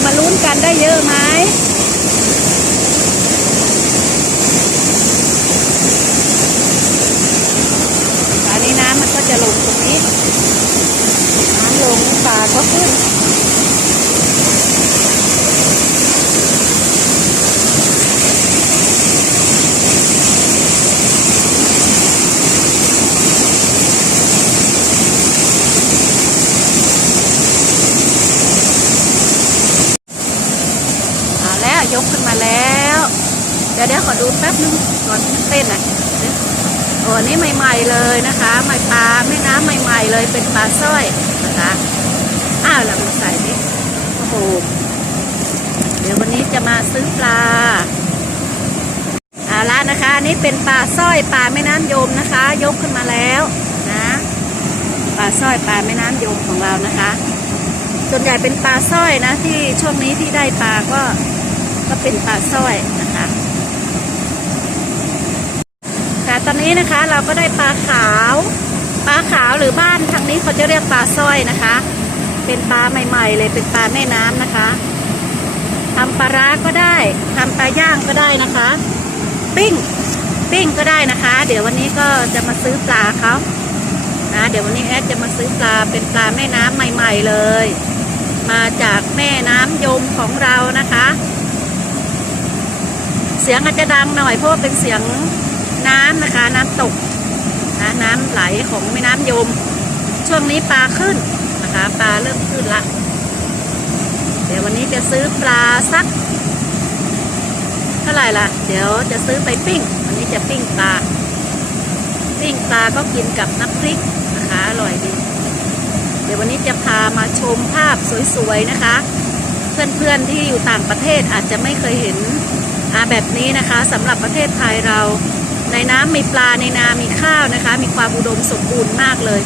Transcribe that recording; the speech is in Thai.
จะมาลุ้นกันได้เยอะไหมตอนนี้น้ำมันก็จะลงตรงนี้ น้ำลงปลาก็ขึ้น เอาแล้วย กขึ้นมาแล้ว เดี๋ยวเดี๋ยวขอดูแป๊บนึงก่อนที่มันเต้นอะเดี๋ยวโอ้นนี้ใหม่ๆเลยนะคะใหม่ปลาแม่น้ำใหม่ๆเลยเป็นปลาสร้อยนะคะอ้าวเรามาใส่ดิโอ้โหเดี๋ยววันนี้จะมาซื้อปลาเอาละนะคะนนี้เป็นปลาสร้อยปลาแม่น้ำยมนะคะ ยกขึ้นมาแล้วนะปลาสร้อยปลาแม่น้ำยมของเรานะคะ ส่วนใหญ่เป็นปลาสร้อยนะที่ช่วงนี้ที่ได้ปลาก็ ก็เป็นปลาสร้อยนะคะค่ะตอนนี้นะคะเราก็ได้ปลาขาวปลาขาวหรือบ้านทางนี้เขาจะเรียกปลาสร้อยนะคะ เป็นปลาใหม่ ๆ เลยเป็นปลาแม่น้ำนะคะทำปลาร้าก็ได้ทำปลาย่างก็ได้นะคะ ปิ้งปิ้งก็ได้นะคะ เดี๋ยววันนี้ก็จะมาซื้อปลาเขานะเดี๋ยววันนี้แอดจะมาซื้อปลาเป็นปลาแม่น้ำใหม่ ๆเลย มาจากแม่น้ำยมของเรานะคะ สียงอาจจะดังหน่อยเพราะว่าเป็นเสียงน้ำนะคะ น้ำตกนะน้ำไหลของแม่น้ำยม ช่วงนี้ปลาขึ้นนะคะปลาเริ่มขึ้นละ เดี๋ยววันนี้จะซื้อปลาสัก เท่าไหร่ล่ะ เดี๋ยวจะซื้อไปปิ้ง วันนี้จะปิ้งปลา ปิ้งปลาก็กินกับน้ำพริกนะคะอร่อยดีเดี๋ยววันนี้จะพามาชมภาพสวยๆนะคะ เพื่อนๆที่อยู่ต่างประเทศอาจจะไม่เคยเห็น แบบนี้นะคะสำหรับประเทศไทยเรา ในน้ำมีปลาในนามีข้าวนะคะ มีความอุดมสมบูรณ์มากเลย